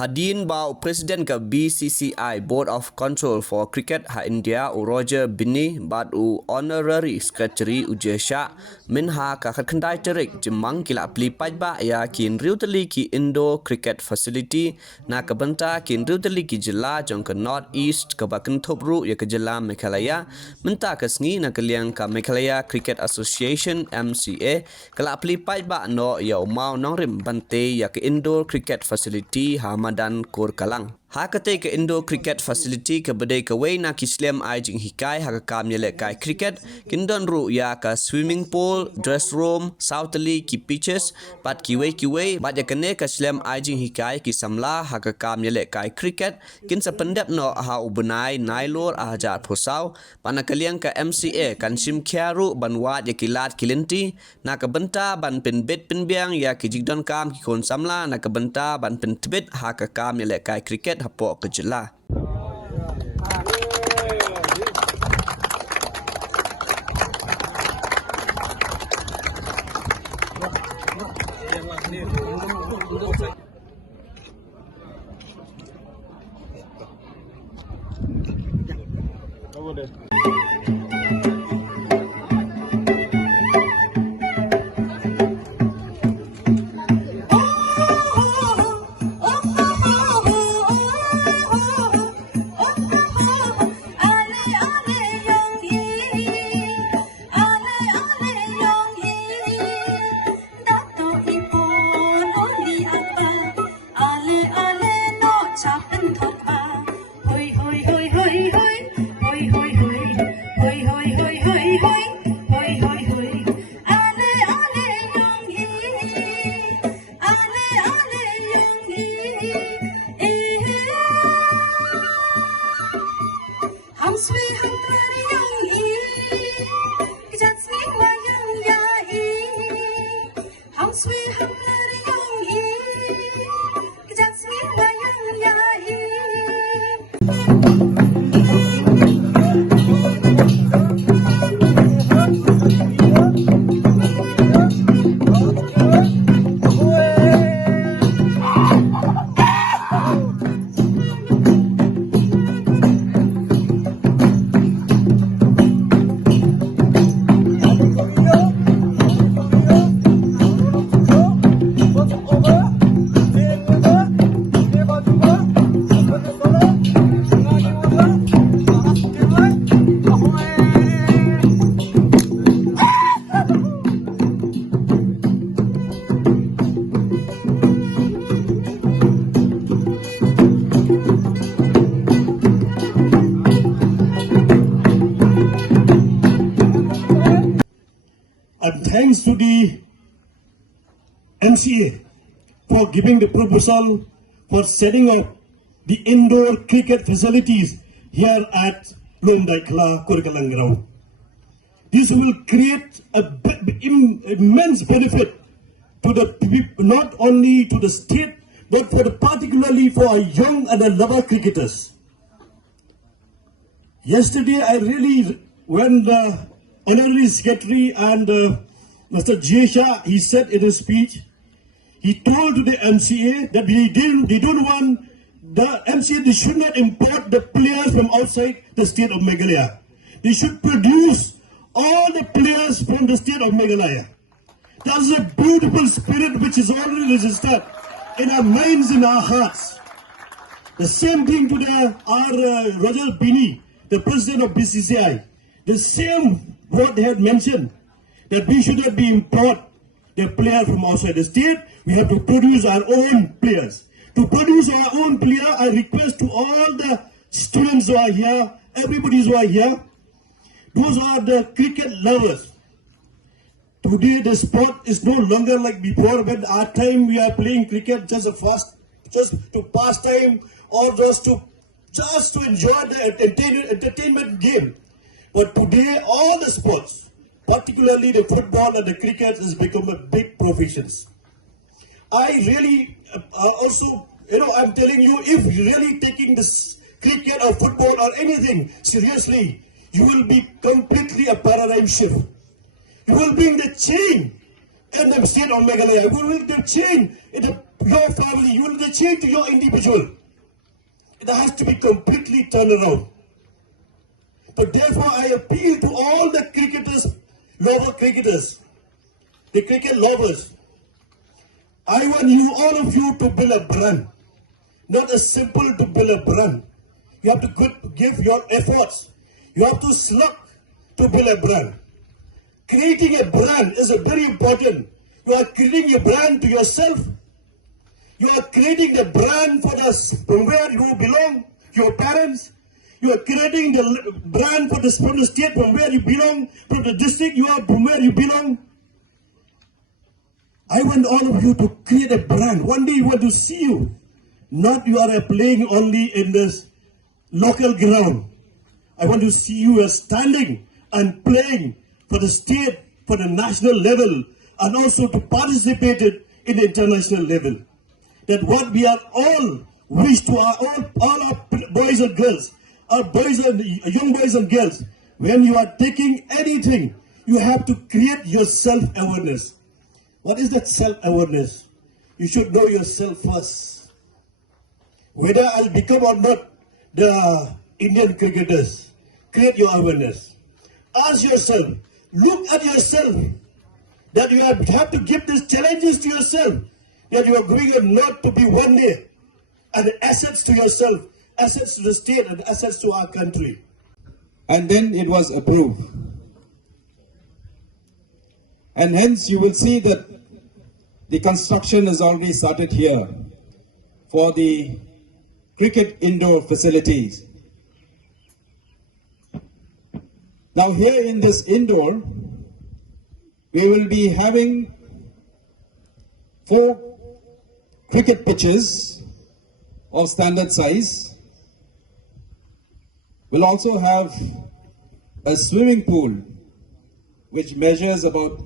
Hadin bau Presiden ke BCCI Board of Control for Cricket ha India u Roger Binny bat u Honorary Secretary u Jesha min ha ka kendai terik jemang kila pli pajba ya kin riu teli ki Indo Cricket Facility na ke benta kin riu teli ki jela jong ke North East ke baken topru ya ke jela Meghalaya menta ke sngi na ke liang ka Meghalaya Cricket Association MCA kala pli pajba no ya mau Nongrim bante ya ke Indo Cricket Facility ha Madan Kor Kalang. Ha kate ke Indo Cricket Facility ke bedai ke wei na kislam ai jing hikai ha ka kam yele kai cricket kindon ru ya ka swimming pool, dress room, southerly ki pitches pat ki wei bat ya kene ka slam ai jing hikai ki samla ha ka kam yele kai cricket kin sa pendap no ha ubunai nailor a jar phosau pana kaliang ka MCA kan sim khiaru banwat ya kilat kilinti na ka benta ban pen bet pen biang ya ki jigdon kam ki kon samla na ka benta ban pen tibet ha ka kam yele kai cricket hapok kejela. And thanks to the MCA for giving the proposal for setting up the indoor cricket facilities here at Meghalaya Kurikalang ground. This will create immense benefit to the people, not only to the state, but particularly for our young and our lover cricketers. Yesterday, when the Honorary Secretary and Mr. Jesha, he said in his speech, he told to the MCA that they don't want the MCA, they should not import the players from outside the state of Meghalaya. They should produce all the players from the state of Meghalaya. That is a beautiful spirit which is already registered in our minds, in our hearts. The same thing to our Roger Binny, the president of BCCI. The same what they had mentioned, that we should not be import the player from outside the state. We have to produce our own players. To produce our own player, I request to all the students who are here, everybody who are here, those are the cricket lovers. Today the sport is no longer like before, when our time we are playing cricket just to pass time or just to enjoy the entertainment game. But today all the sports, particularly the football and the cricket, has become a big profession. I really also, I'm telling you, if you're really taking this cricket or football or anything seriously, you will be completely a paradigm shift. You will bring the change in the state of Meghalaya? Will they change in your family? Will they change to your individual? It has to be completely turned around. So therefore, I appeal to all the cricketers, lover cricketers, the cricket lovers. I want you, all of you, to build a brand. Not a simple to build a brand. You have to give your efforts. You have to slug to build a brand. Creating a brand is very important. You are creating a brand to yourself. You are creating the brand from where you belong, your parents. You are creating the brand from the state from where you belong, from the district you are from where you belong. I want all of you to create a brand. One day we want to see you. Not you are playing only in this local ground. I want to see you as standing and playing for the state, for the national level, and also to participate in the international level. That what we are all wish to all our boys and girls, our boys and young boys and girls, when you are taking anything, you have to create your self-awareness. What is that self-awareness? You should know yourself first. Whether I'll become or not the Indian cricketers, create your awareness. Ask yourself, look at yourself, that you have to give these challenges to yourself, that you are going or not to be one day, and assets to yourself, assets to the state, and assets to our country. And then it was approved. And hence you will see that the construction has already started here for the cricket indoor facilities. Now here in this indoor, we will be having 4 cricket pitches of standard size. We'll also have a swimming pool which measures about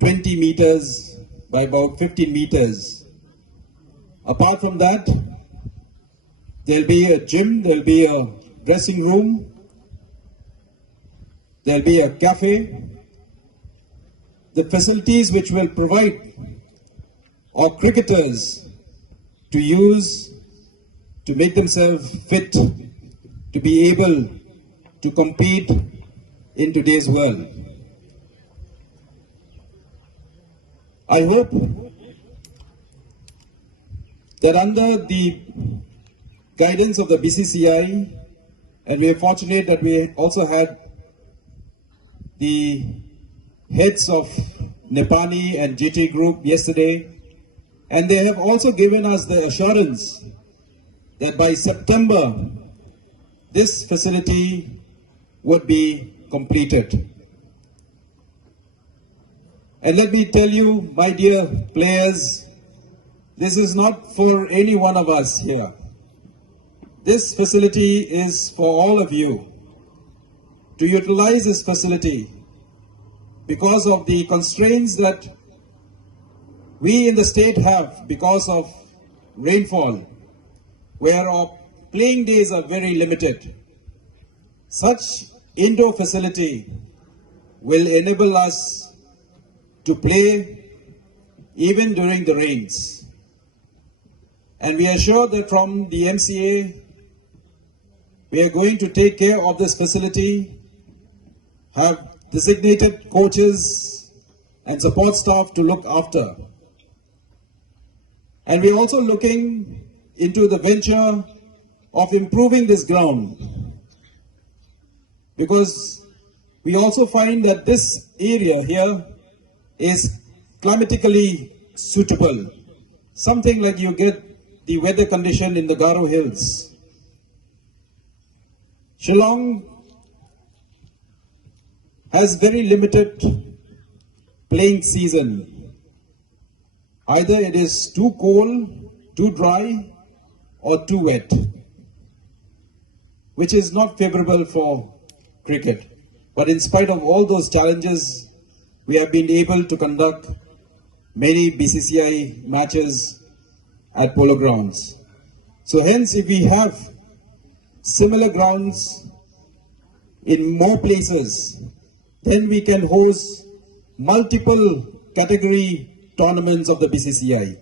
20 meters by about 15 meters. Apart from that, there'll be a gym, there'll be a dressing room, there'll be a cafe. The facilities which will provide our cricketers to use to make themselves fit to be able to compete in today's world. I hope that under the guidance of the BCCI, and we are fortunate that we also had the heads of Nepani and GT Group yesterday, and they have also given us the assurance that by September, this facility would be completed. And let me tell you, my dear players, this is not for any one of us here. This facility is for all of you to utilize this facility because of the constraints that we in the state have because of rainfall, where our playing days are very limited. Such indoor facility will enable us to play even during the rains. And we are sure that from the MCA, we are going to take care of this facility, have designated coaches and support staff to look after. And we are also looking into the venture of improving this ground, because we also find that this area here is climatically suitable, something like you get the weather condition in the Garo Hills. Shillong has very limited playing season. Either it is too cold, too dry, or too wet, which is not favorable for cricket. But in spite of all those challenges, we have been able to conduct many BCCI matches at polo grounds. So hence, if we have similar grounds in more places, then we can host multiple category tournaments of the BCCI.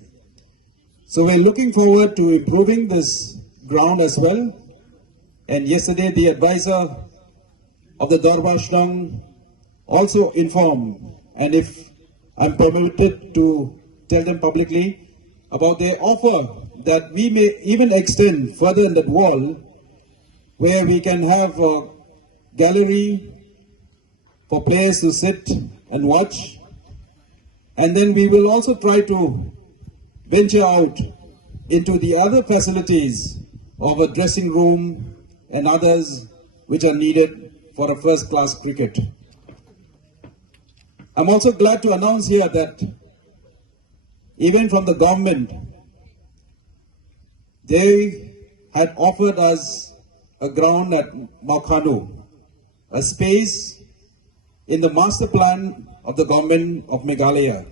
So we're looking forward to improving this ground as well. And yesterday the advisor of the Darbashdang also informed, and if I'm permitted to tell them publicly, about their offer that we may even extend further in that wall where we can have a gallery for players to sit and watch. And then we will also try to venture out into the other facilities of a dressing room and others which are needed for a first-class cricket. I'm also glad to announce here that even from the government, they had offered us a ground at Maukhanu, a space in the master plan of the government of Meghalaya.